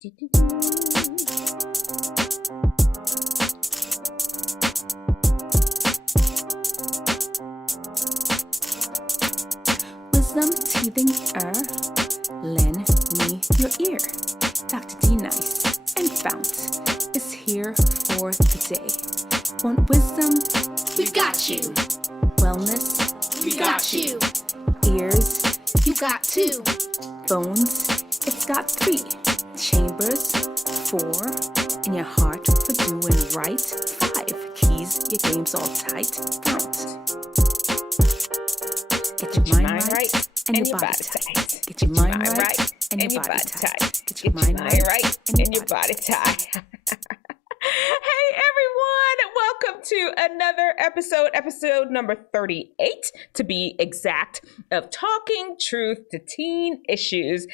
Wisdomteethinger, lend me your ear. Dr. D Nice and FOUNT is here for the day. Want wisdom? We got you. Wellness? We got you. Ears? You got two. Bones? It's got 3. Chambers? 4. In your heart for doing right? 5. Keys, your game's all tight. FOUNT. Get your mind right and your body tight. Get your mind right and your body tight. Get your mind right and your body tight. Hey everyone, welcome to another episode number 38 to be exact, of Talking Truth to Teen Issues and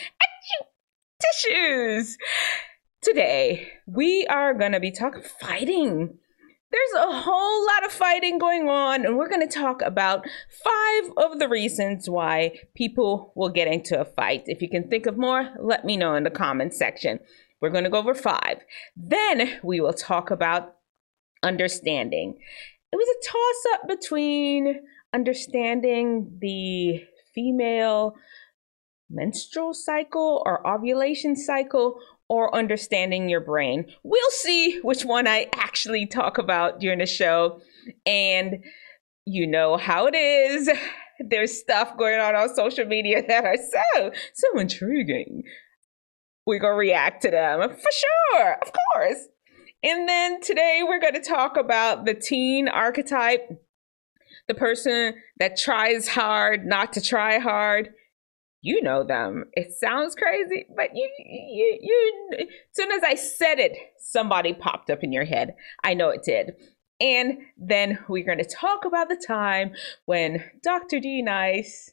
Tissues. Today we are going to be talking fighting. There's a whole lot of fighting going on, and we're going to talk about 5 of the reasons why people will get into a fight. If you can think of more, let me know in the comments section. We're going to go over 5. Then we will talk about understanding. It was a toss-up between understanding the female menstrual cycle or ovulation cycle, or understanding your brain. We'll see which one I actually talk about during the show. And you know how it is. There's stuff going on social media that are so intriguing. We're going to react to them for sure, of course. And then today we're going to talk about the teen archetype, the person that tries hard not to try hard. You know them. It sounds crazy, but you as soon as I said it, somebody popped up in your head. I know it did. And then we're going to talk about the time when Dr. D Nice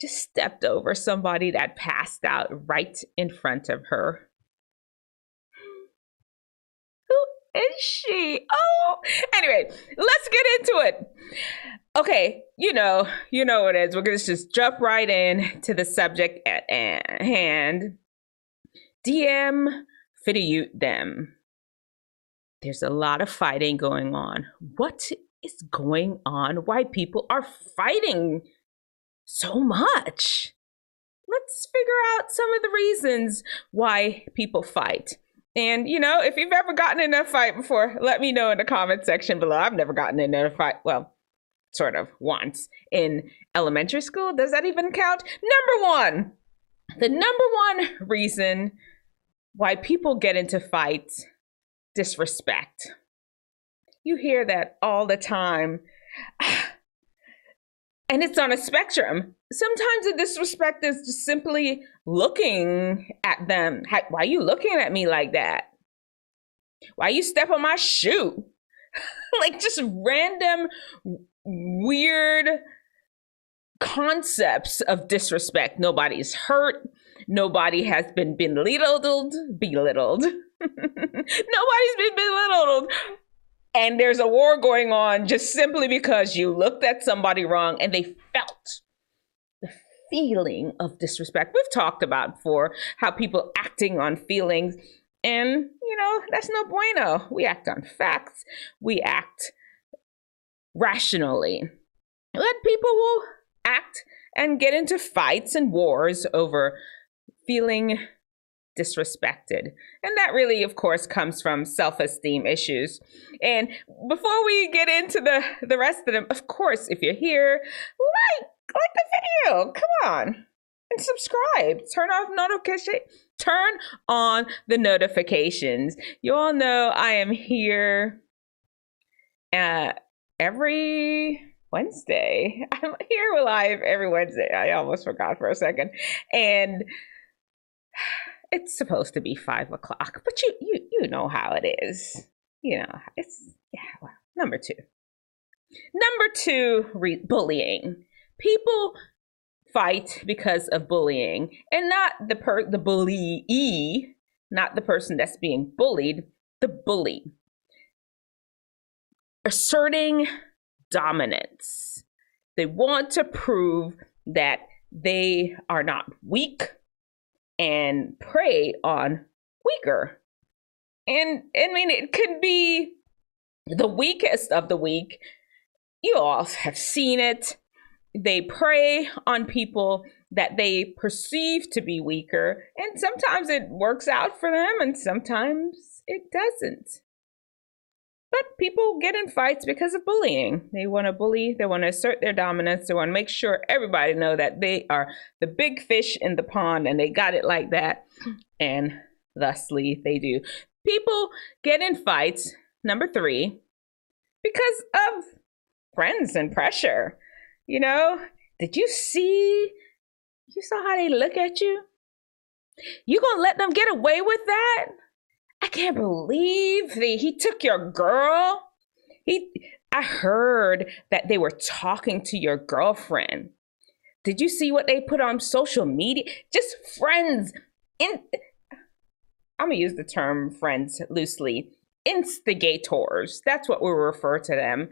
just stepped over somebody that passed out right in front of her. Who is she? Oh, anyway, let's get into it. Okay, you know what it is. We're going to just jump right in to the subject at hand. DM for the yute them. There's a lot of fighting going on. What is going on? Why people are fighting so much? Let's figure out some of the reasons why people fight. And, if you've ever gotten in a fight before, let me know in the comment section below. I've never gotten in a fight. Well, sort of once in elementary school. Does that even count? The number one reason why people get into fights: disrespect. You hear that all the time. And it's on a spectrum. Sometimes the disrespect is just simply looking at them. Why are you looking at me like that? Why you step on my shoe? Like, just random weird concepts of disrespect. Nobody's hurt. Nobody has been belittled. Nobody's been belittled. And there's a war going on just simply because you looked at somebody wrong and they felt the feeling of disrespect. We've talked about before how people acting on feelings, and that's no bueno. We act on facts. We act rationally. But people will act and get into fights and wars over feeling disrespected. And that really, of course, comes from self-esteem issues. And before we get into the rest of them, of course, if you're here, like the video, come on, and subscribe. Turn on the notifications. You all know I am here every Wednesday. I'm here live every Wednesday. I almost forgot for a second. And it's supposed to be 5 o'clock, but you know how it is. Number two, bullying. People fight because of bullying, and not the bullyee, not the person that's being bullied, the bully. Asserting dominance. They want to prove that they are not weak and prey on weaker. And I mean, it could be the weakest of the weak. You all have seen it. They prey on people that they perceive to be weaker, and sometimes it works out for them and sometimes it doesn't. But people get in fights because of bullying. They want to bully, they want to assert their dominance, they want to make sure everybody know that they are the big fish in the pond and they got it like that, and thusly they do. People get in fights, number 3, because of friends and pressure. You know, did you saw how they look at you? You gonna let them get away with that? I can't believe he took your girl. I heard that they were talking to your girlfriend. Did you see what they put on social media? Just friends. I'm gonna use the term friends loosely. Instigators. That's what we refer to them.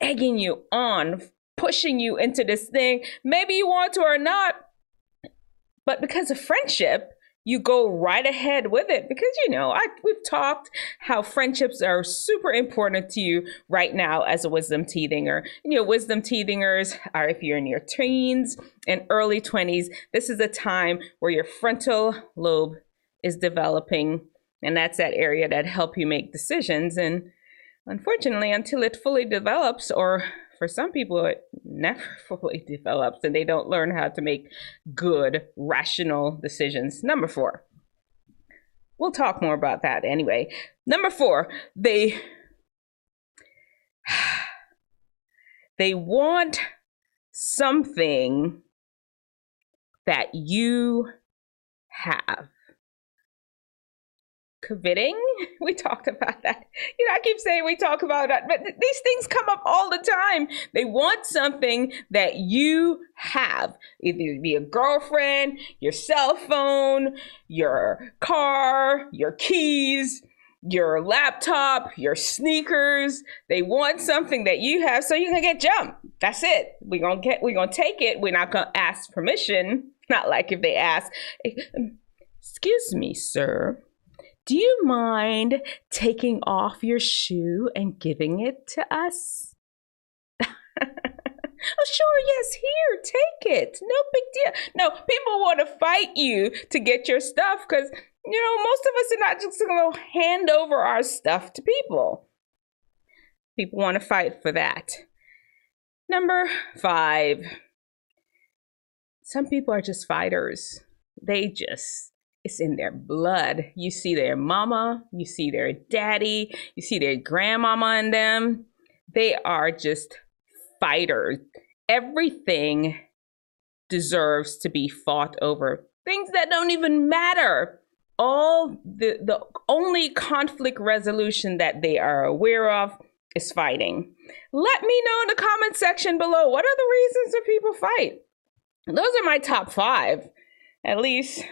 Egging you on, pushing you into this thing. Maybe you want to or not, but because of friendship, you go right ahead with it. Because, you know, we've talked how friendships are super important to you right now as a wisdom teethinger. You know, wisdom teethingers are, if you're in your teens and early 20s, this is a time where your frontal lobe is developing. And that's that area that help you make decisions. And unfortunately, until it fully develops, or for some people, it never fully develops and they don't learn how to make good, rational decisions. Number 4. We'll talk more about that anyway. Number 4, they want something that you have. Coveting, we talked about that. You know, I keep saying we talk about that, but these things come up all the time. They want something that you have, either it be a girlfriend, your cell phone, your car, your keys, your laptop, your sneakers. They want something that you have so you can get jumped. That's it. We're gonna take it. We're not gonna ask permission. Not like if they ask, excuse me, sir, do you mind taking off your shoe and giving it to us? Oh, sure, yes, here, take it. No big deal. No, people want to fight you to get your stuff because, you know, most of us are not just going to hand over our stuff to people. People want to fight for that. Number 5. Some people are just fighters. It's in their blood. You see their mama, you see their daddy, you see their grandmama in them. They are just fighters. Everything deserves to be fought over. Things that don't even matter. All the only conflict resolution that they are aware of is fighting. Let me know in the comment section below, what are the reasons that people fight? Those are my top 5, at least.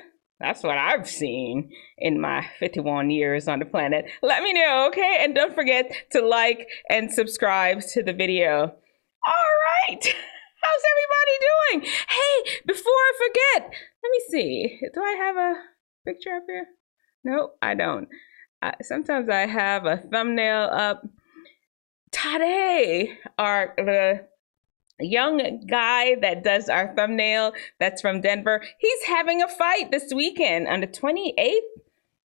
That's what I've seen in my 51 years on the planet. Let me know, okay? And don't forget to like and subscribe to the video. All right. How's everybody doing? Hey, before I forget, let me see. Do I have a picture up here? No, I don't. Sometimes I have a thumbnail up. Tydai, the young guy that does our thumbnail, that's from Denver, he's having a fight this weekend on the 28th.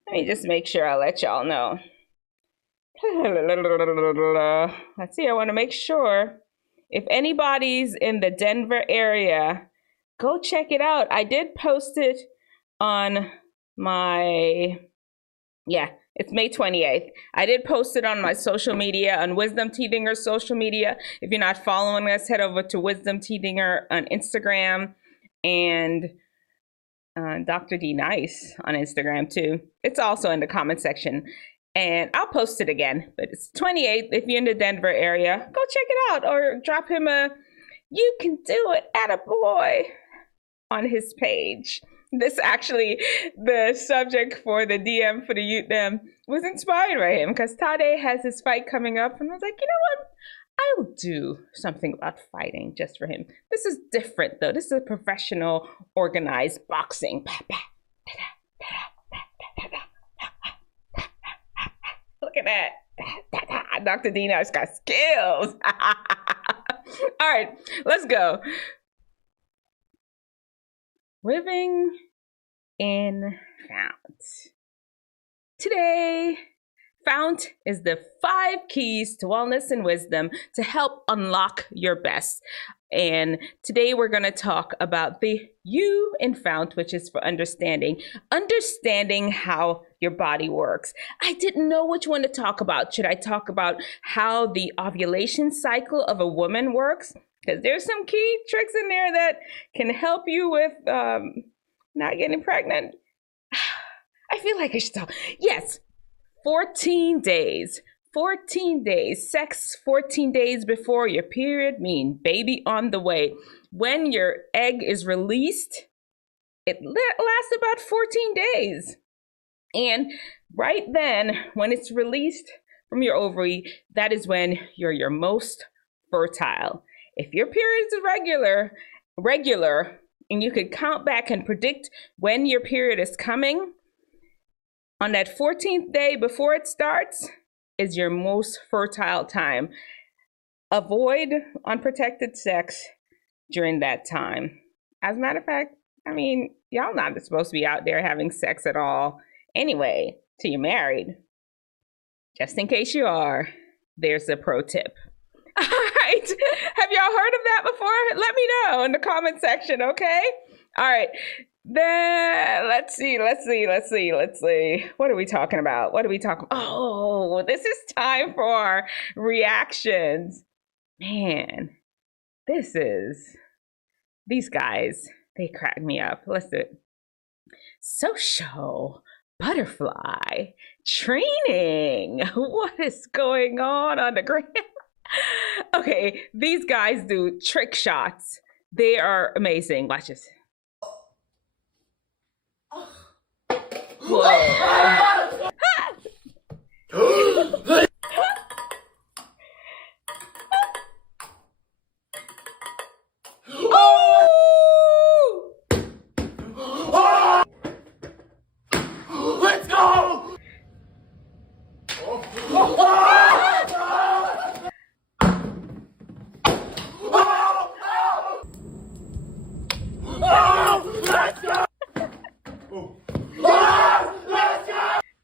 Let me just make sure I let y'all know. Let's see, I want to make sure if anybody's in the Denver area, go check it out. I did post it on my, it's May 28th. I did post it on my social media, on Wisdomteethinger's social media. If you're not following us, head over to Wisdomteethinger on Instagram and Dr. D Nice on Instagram too. It's also in the comment section. And I'll post it again, but it's 28th. If you're in the Denver area, go check it out or drop him a, you can do it, attaboy, on his page. This actually, the subject for the DM for the Ute them was inspired by him because Tydai has his fight coming up and I was like, you know what? I will do something about fighting just for him. This is different though. This is a professional, organized boxing. at that. Dr. Dino's got skills. All right, let's go. Living in Fount. Today, Fount is the 5 keys to wellness and wisdom to help unlock your best. And today we're going to talk about the U in Fount, which is for understanding how your body works. I didn't know which one to talk about. Should I talk about how the ovulation cycle of a woman works? Because there's some key tricks in there that can help you with not getting pregnant. I feel like I should talk. Yes, 14 days. 14 days. Sex 14 days before your period mean baby on the way. When your egg is released, it lasts about 14 days. And right then, when it's released from your ovary, that is when you're your most fertile. If your period is regular, and you could count back and predict when your period is coming, on that 14th day before it starts is your most fertile time. Avoid unprotected sex during that time. As a matter of fact, I mean, y'all not supposed to be out there having sex at all anyway, till you're married. Just in case you are, there's a pro tip. All right, have y'all heard of that before? Let me know in the comment section, okay? All right, then let's see. What are we talking about? Oh, this is time for reactions. Man, these guys, they crack me up. Let's do it. Social butterfly training. What is going on the gram? Okay, these guys do trick shots. They are amazing. Watch this. Whoa. Let's go!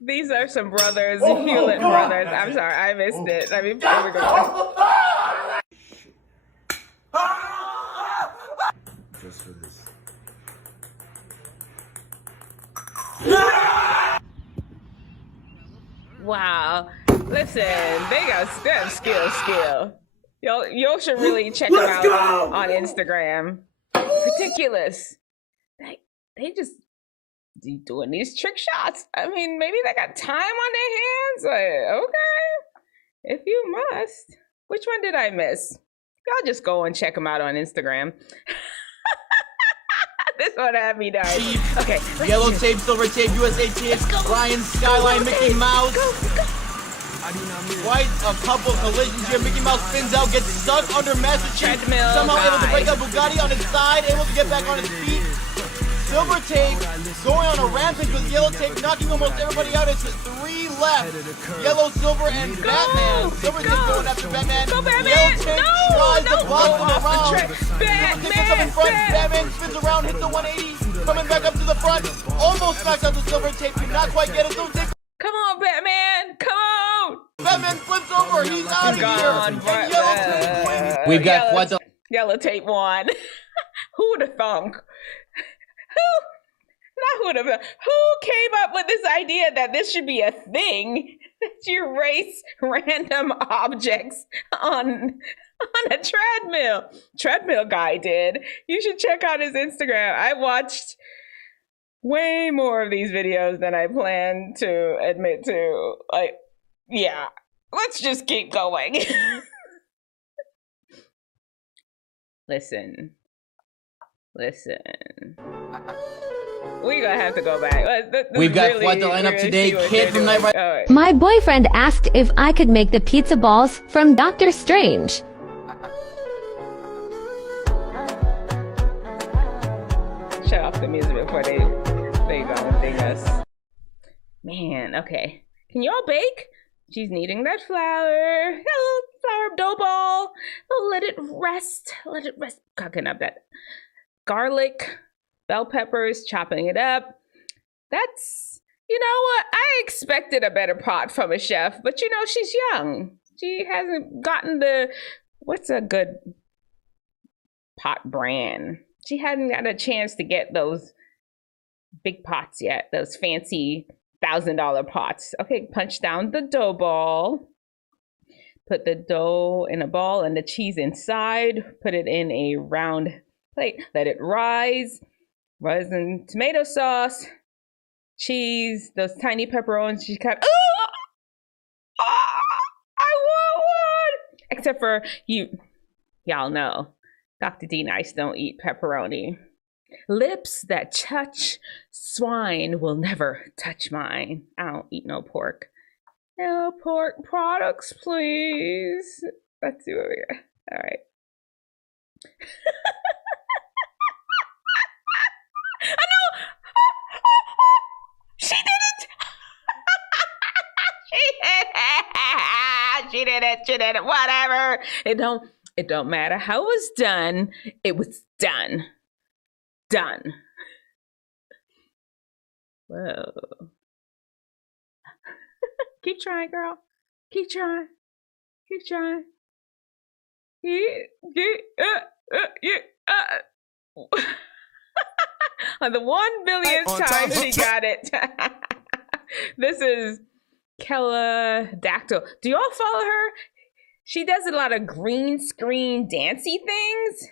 These are some brothers, Hewlett brothers. I'm sorry, I missed it. I mean, here we go. Just for this. Wow. Listen, they have skill. Y'all should really check them out on Instagram. Ridiculous. They just doing these trick shots. I mean, maybe they got time on their hands. Like, okay, if you must. Which one did I miss? Y'all just go and check them out on Instagram. This one had me dying. Okay. Yellow tape, silver tape, USA tape, Ryan, Skyline, Mickey Mouse. White, a couple collisions here. Mickey Mouse spins out, gets stuck under Master Chief. Somehow able to break up Bugatti on his side, able to get back on his feet. Silver tape going on a rampage with yellow tape, knocking almost everybody out. It's 3 left. Yellow, silver, and Batman. Silver tape going after Batman. Yellow tape tries to boss him around. Silver tape gets up in front. Batman spins around, hits the 180, coming back up to the front. Almost knocks out the silver tape. Could not quite get it. Silver tape. Come on, Batman. Come on. Batman flips over. He's out of here. And yellow tape wins. We've got what the Yellow tape won. Who would have thunk? Who came up with this idea that this should be a thing, that you race random objects on a treadmill? Treadmill guy did. You should check out his Instagram. I watched way more of these videos than I plan to admit to. Like, yeah, let's just keep going. Listen. We're gonna have to go back. We've got quite the lineup today. Kid from Night Right. My boyfriend asked if I could make the pizza balls from Doctor Strange. Shut off the music before they go and ding us. Man, okay. Can y'all bake? She's kneading that flour. A little flour dough ball. Oh, let it rest. Let it rest. Cooking up that garlic, bell peppers, chopping it up. That's, you know what? I expected a better pot from a chef, but you know, she's young. She hasn't gotten the, what's a good pot brand? She hadn't got a chance to get those big pots yet, those fancy $1,000 pots. Okay, punch down the dough ball. Put the dough in a ball and the cheese inside. Put it in a round plate. Let it rise. Rise in tomato sauce, cheese, those tiny pepperonis she cut. Oh, I want one! Except for y'all know, Dr. D Nice don't eat pepperoni. Lips that touch swine will never touch mine. I don't eat no pork. No pork products, please. Let's see what we got. All right. I know. She did it. She did it. She did it. Whatever. It don't matter how it was done. It was done. Done. Whoa. Keep trying, girl. Keep trying. Keep trying. On the 1 billionth time she got it. This is Kella Dactyl. Do y'all follow her? She does a lot of green screen dancey things.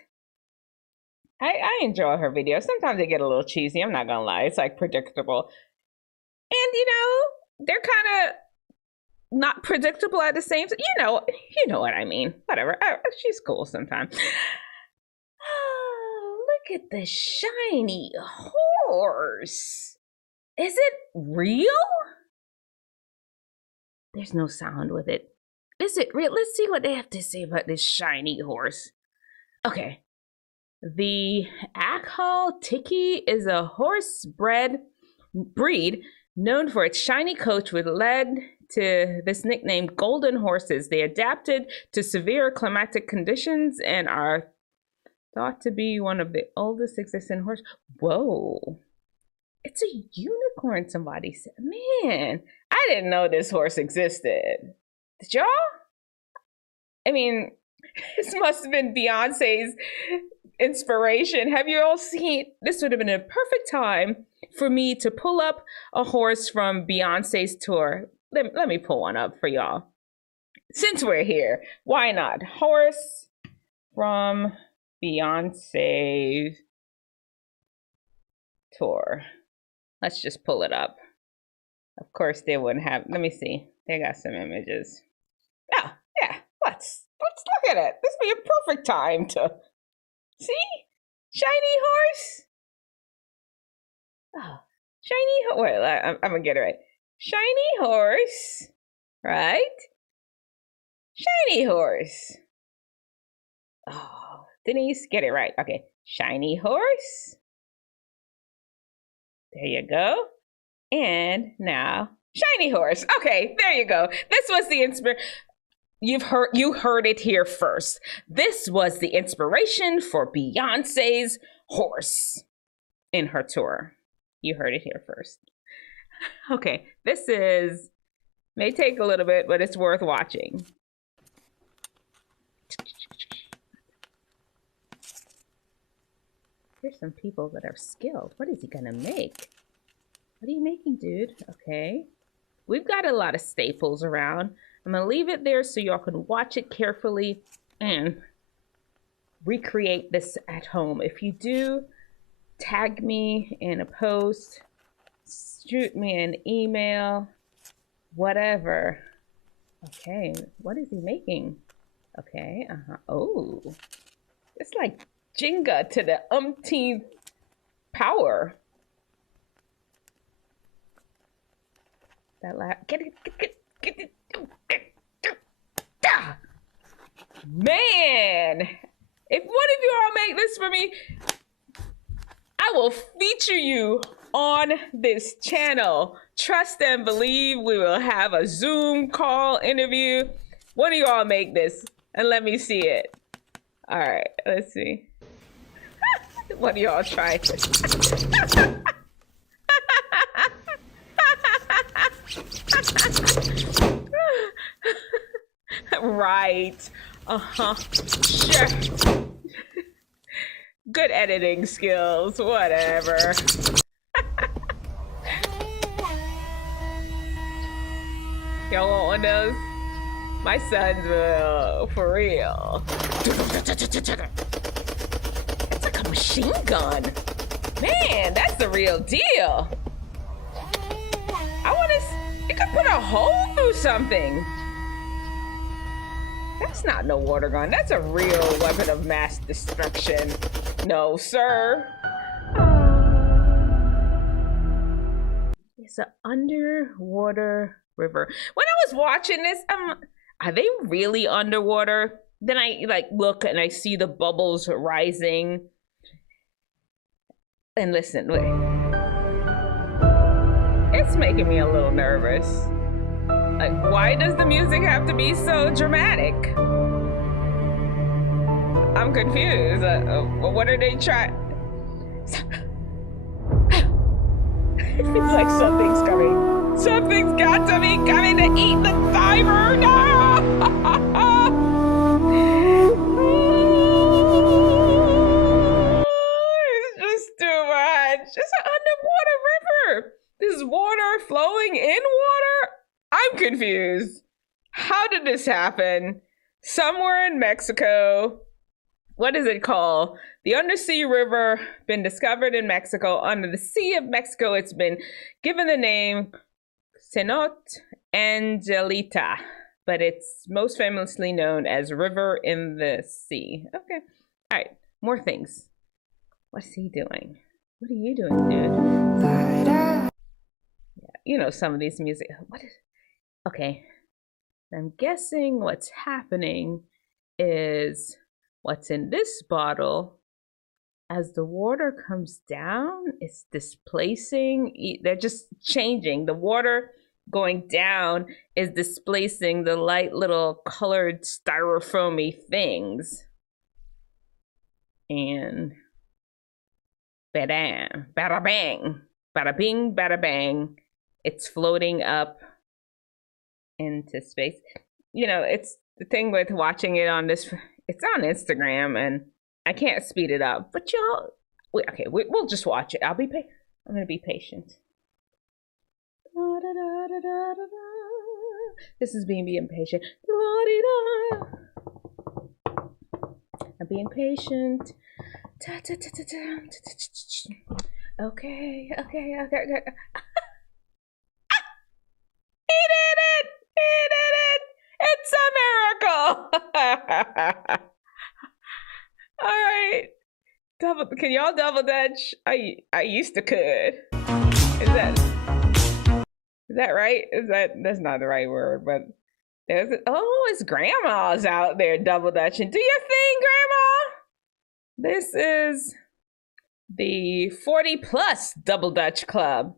I enjoy her videos. Sometimes they get a little cheesy. I'm not gonna lie. It's like predictable. And you know, they're kind of not predictable at the same time. You know what I mean. Whatever. She's cool sometimes. Oh, look at the shiny horse. Is it real? There's no sound with it. Is it real? Let's see what they have to say about this shiny horse. Okay. The Akhal Tiki is a horse breed known for its shiny coat, which led to this nickname golden horses. They adapted to severe climatic conditions and are thought to be one of the oldest existing horses. Whoa. It's a unicorn, somebody said. Man, I didn't know this horse existed. Did y'all? I mean, this must have been Beyonce's inspiration. Have you all seen? This would have been a perfect time for me to pull up a horse from Beyonce's tour. Let me pull one up for y'all. Since we're here, why not? Horse from Beyonce's tour. Let's just pull it up. Of course they wouldn't have, let me see. They got some images. Oh, yeah, let's look at it. This would be a perfect time to see? Shiny horse? Oh, shiny horse. Wait, I'm gonna get it right. Shiny horse, right? Shiny horse. Oh, Denise, get it right. Okay, shiny horse. There you go. And now, shiny horse. Okay, there you go. This was the inspiration. You heard it here first. This was the inspiration for Beyonce's horse in her tour. You heard it here first. Okay, this may take a little bit, but it's worth watching. Here's some people that are skilled. What is he gonna make? What are you making, dude? Okay. We've got a lot of staples around. I'm gonna leave it there so y'all can watch it carefully and recreate this at home. If you do, tag me in a post, shoot me an email, whatever. Okay, what is he making? Okay, oh, it's like Jenga to the umpteenth power. That get it. Man, if one of you all make this for me, I will feature you on this channel. trust and believe we will have a Zoom call interview. One of y'all make this and let me see it. All right, let's see. One of y'all try it. Right. Sure. Good editing skills, whatever. Y'all want one of those? My sons will, for real. It's like a machine gun. Man, that's the real deal. I want to, it could put a hole through something. That's not no water gun. That's a real weapon of mass destruction. No, sir. It's an underwater river. When I was watching this, are they really underwater? Then I like look and I see the bubbles rising. And listen, wait. It's making me a little nervous. Like, why does the music have to be so dramatic? I'm confused. What are they trying? It feels like something's coming. Something's got to be coming to eat the timer. No! It's just too much. It's an underwater river. This water flowing in water? I'm confused. How did this happen? Somewhere in Mexico. What is it called? The undersea river been discovered in Mexico. Under the Sea of Mexico, it's been given the name Cenote Angelita, but it's most famously known as River in the Sea. Okay. All right. More things. What's he doing? What are you doing, dude? Yeah, you know some of these music. What is? Okay. I'm guessing what's happening is what's in this bottle. As the water comes down, it's displacing. They're just changing. The water going down is displacing the light little colored styrofoamy things. And bada, bada bang, bada bing, bada bang. It's floating up into space. You know, it's the thing with watching it on this, it's on Instagram and I can't speed it up, but y'all, we'll just watch it. I'm gonna be patient. This is being impatient. I'm being patient. Okay. He did it! It's a miracle! All right. Can y'all double dutch? I used to could. Is that right? That's not the right word, but it's grandma's out there double dutching. Do your thing, grandma. This is the 40 plus double dutch club.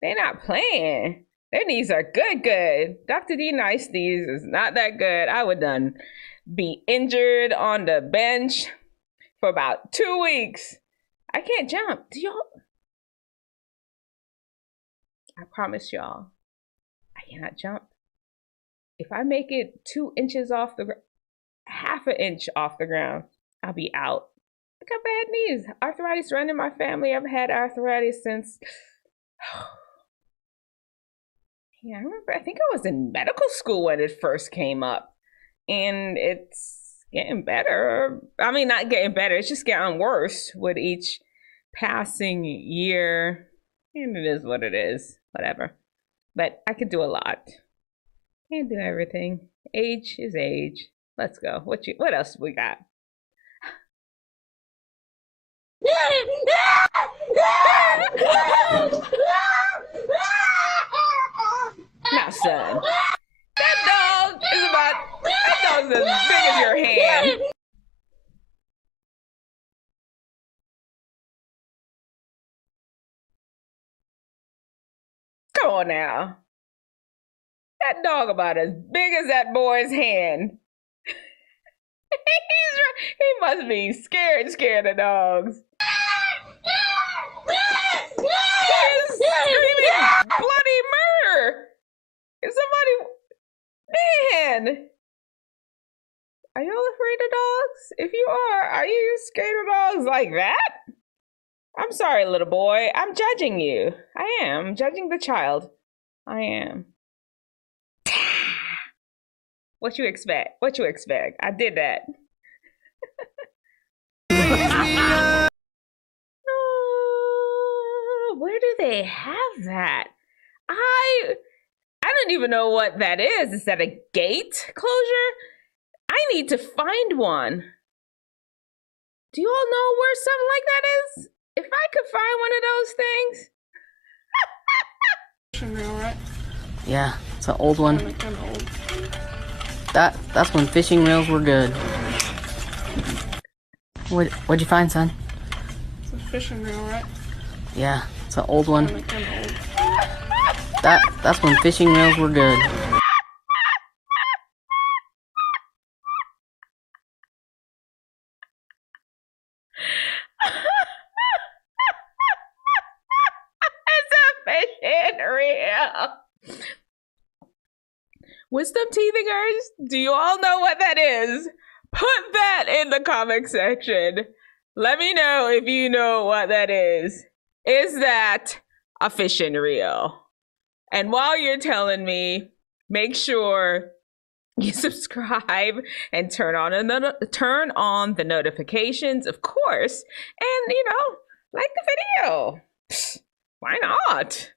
They're not playing. Their knees are good. Dr. D Nice knees is not that good. I would be injured on the bench for about 2 weeks. I can't jump. Do y'all? I promise y'all, I cannot jump. If I make it 2 inches off the ground, half an inch off the ground, I'll be out. I got bad knees. Arthritis running my family. I've had arthritis since. Yeah, I remember. I think I was in medical school when it first came up, and it's getting better. I mean, not getting better. It's just getting worse with each passing year. And it is what it is. Whatever. But I could do a lot. Can't do everything. Age is age. Let's go. What else we got? Now, son. That dog's as big as your hand. Come on now. That dog about as big as that boy's hand. He must be scared of dogs. He's screaming bloody murder. Is somebody... Man. Are y'all afraid of dogs? If you are you scared of dogs like that? I'm sorry, little boy. I'm judging you. I am. Judging the child. I am. What you expect? What you expect? I did that. Oh, where do they have that? I don't even know what that is. Is that a gate closure? I need to find one. Do you all know where something like that is? If I could find one of those things. Fishing reel, right? Yeah, it's an old one. Kind of old. That's when fishing reels were good. What'd you find, son? It's a fishing reel, right? Yeah, it's an old one. Kind of old. That's when fishing reels were good. Wisdomteethingers, do you all know what that is? Put that in the comment section. Let me know if you know what that is. Is that a fishing reel? And while you're telling me, make sure you subscribe and turn on the notifications, of course. And, like the video. Why not?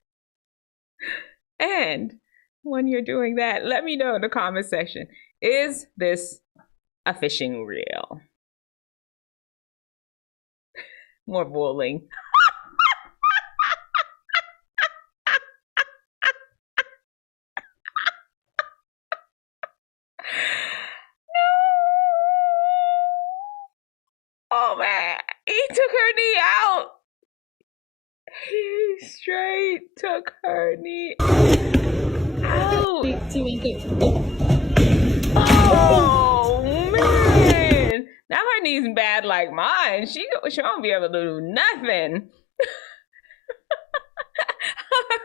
And when you're doing that, let me know in the comment section. Is this a fishing reel? More bullying. No. Oh man, he took her knee out. He straight took her knee out. Oh man! Now her knee's bad like mine. She won't be able to do nothing.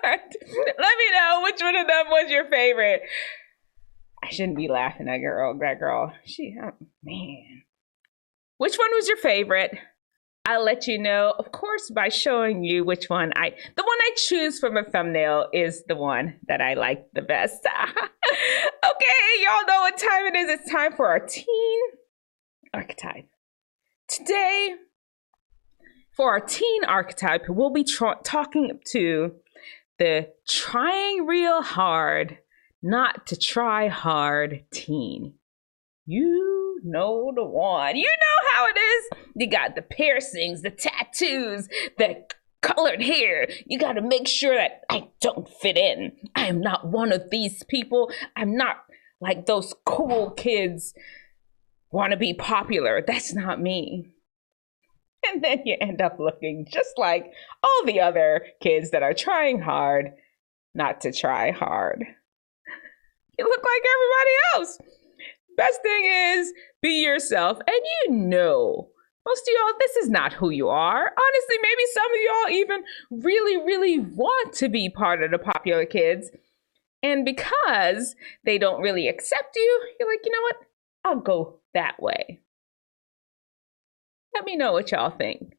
Let me know which one of them was your favorite. I shouldn't be laughing at that girl. Man. Which one was your favorite? I'll let you know, of course, by showing you which one the one I choose from a thumbnail is the one that I like the best. Okay, y'all know what time it is. It's time for our teen archetype. Today, for our teen archetype, we'll be talking to the trying real hard, not to try hard teen. You know the one. You know how it is. You got the piercings, the tattoos, the colored hair. You got to make sure that I don't fit in. I am not one of these people. I'm not like those cool kids want to be popular. That's not me. And then you end up looking just like all the other kids that are trying hard not to try hard. You look like everybody else. Best thing is, be yourself. And most of y'all, this is not who you are. Honestly, maybe some of y'all even really, really want to be part of the popular kids. And because they don't really accept you, you're like, you know what? I'll go that way. Let me know what y'all think.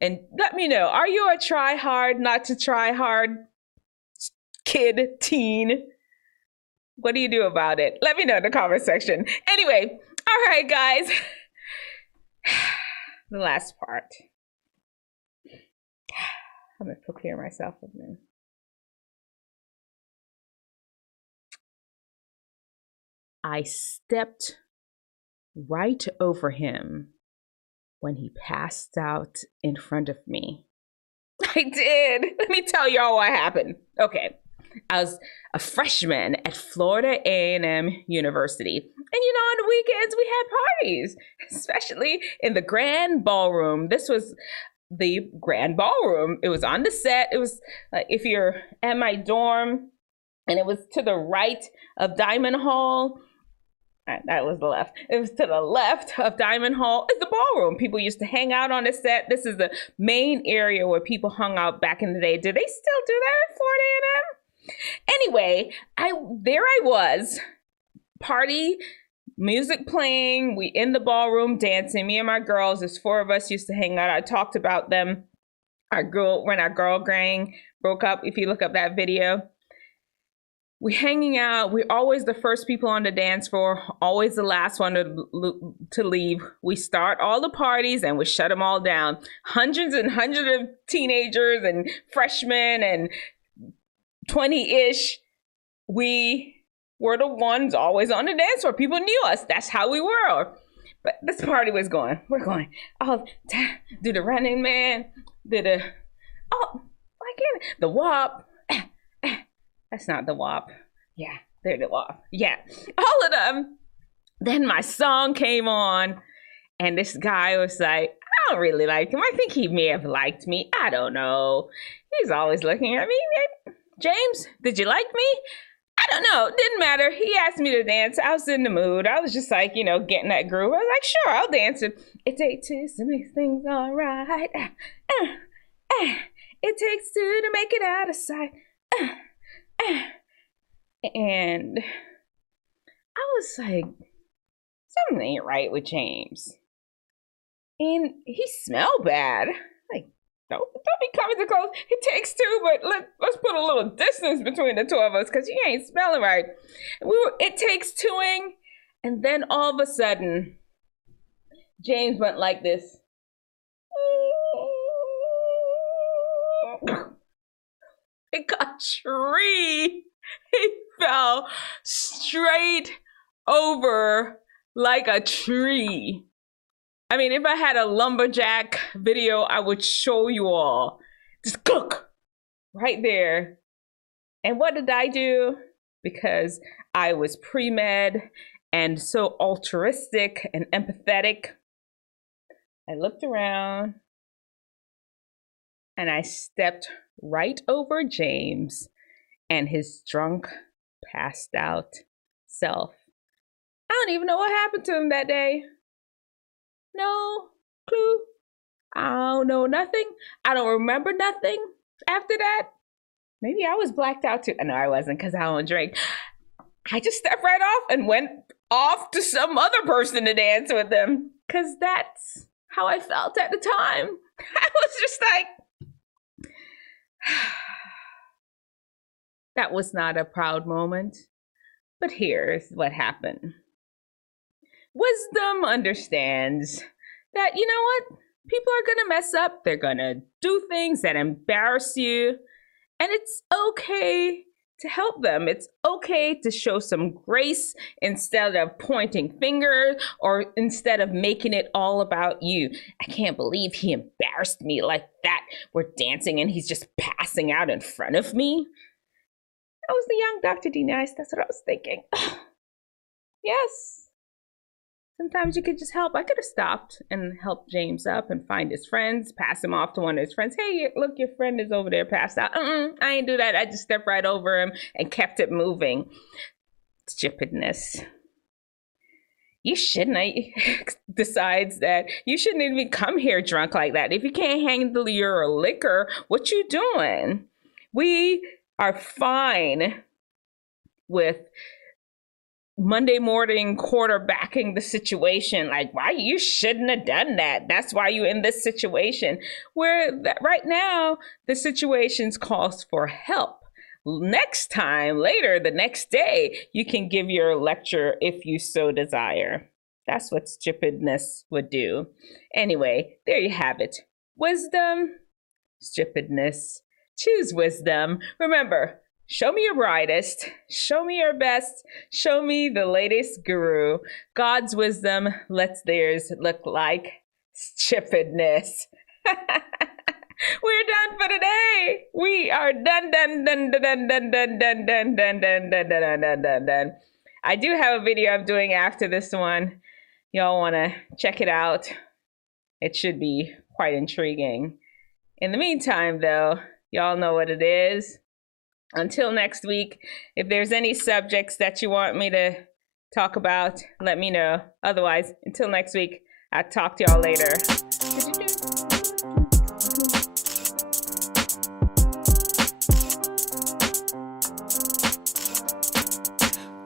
And let me know, are you a try hard, not to try hard kid, teen? What do you do about it? Let me know in the comment section. Anyway, all right, guys. The last part. I'm going to clear myself a minute. I stepped right over him when he passed out in front of me. I did. Let me tell y'all what happened. Okay. I was a freshman at Florida A&M University. And on the weekends we had parties, especially in the grand ballroom. This was the grand ballroom. It was on the set. It was like if you're at my dorm, and it was to the right of Diamond Hall. That was the left. It was to the left of Diamond Hall is the ballroom. People used to hang out on the set. This is the main area where people hung out back in the day. Do they still do that at 4 a.m.? Anyway, there I was, party, music playing. We in the ballroom dancing. Me and my girls, there's 4 of us used to hang out. I talked about them. When our girl gang broke up, if you look up that video. We hanging out. We're always the first people on the dance floor, always the last one to leave. We start all the parties and we shut them all down. Hundreds and hundreds of teenagers and freshmen and 20-ish. We were the ones always on the dance floor. People knew us. That's how we were. But this party was going. We're going. Oh, do the Running Man. The WAP. That's not the WAP. Yeah, they're the WAP. Yeah, all of them. Then my song came on, and this guy was like, I don't really like him. I think he may have liked me. I don't know. He's always looking at me. James, did you like me? I don't know. Didn't matter. He asked me to dance. I was in the mood. I was just like, getting that groove. I was like, sure, I'll dance. It takes two to make things all right. It takes two to make it out of sight. And I was like, something ain't right with James. And he smelled bad. Like, don't be coming too close. It takes two, but let's put a little distance between the two of us because you ain't smelling right. It takes twoing, and then all of a sudden, James went like this. Like a tree. He fell straight over like a tree. I mean, if I had a lumberjack video, I would show you all. Just cook right there. And what did I do? Because I was pre-med and so altruistic and empathetic, I looked around and I stepped right over James and his drunk, passed out self. I don't even know what happened to him that day. No clue. I don't know nothing. I don't remember nothing after that. Maybe I was blacked out too. No, I wasn't because I don't drink. I just stepped right off and went off to some other person to dance with them because that's how I felt at the time. I was just like, that was not a proud moment, but here's what happened. Wisdom understands that, you know what? People are gonna mess up. They're gonna do things that embarrass you, and it's okay to help them. It's okay to show some grace instead of pointing fingers or instead of making it all about you. I can't believe he embarrassed me like that. We're dancing and he's just passing out in front of me. That was the young Dr. D. Nice. That's what I was thinking. Yes. Sometimes you could just help. I could have stopped and helped James up and find his friends, pass him off to one of his friends. Hey, look, your friend is over there passed out. I ain't do that. I just stepped right over him and kept it moving. Stupidness. You shouldn't. Decides that you shouldn't even come here drunk like that. If you can't handle your liquor, what you doing? We are fine with Monday morning quarterbacking the situation. Like, why you shouldn't have done that. That's why you're in this situation. Where right now, the situations calls for help. Next time, later, the next day, you can give your lecture if you so desire. That's what stupidness would do. Anyway, there you have it. Wisdom, stupidness. Choose wisdom. Remember, show me your brightest, show me your best, show me the latest guru. God's wisdom lets theirs look like stupidness. We're done for today. We are done. I do have a video I'm doing after this one. Y'all want to check it out. It should be quite intriguing. In the meantime, though, y'all know what it is. Until next week, if there's any subjects that you want me to talk about, let me know. Otherwise, until next week, I'll talk to y'all later.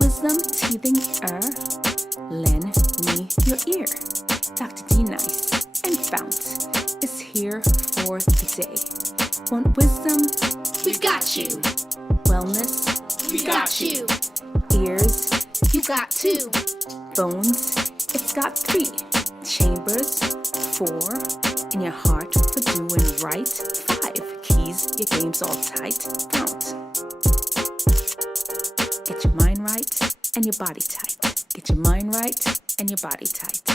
Wisdomteethinger, lend me your ear. Dr. D Nice and FOUNT is here for the day. Want wisdom? We got you. Wellness? We got you. Ears? You got two. Bones? It's got 3. Chambers? 4. In your heart for doing right? 5. Keys, your game's all tight. FOUNT. Get your mind right and your body tight. Get your mind right and your body tight.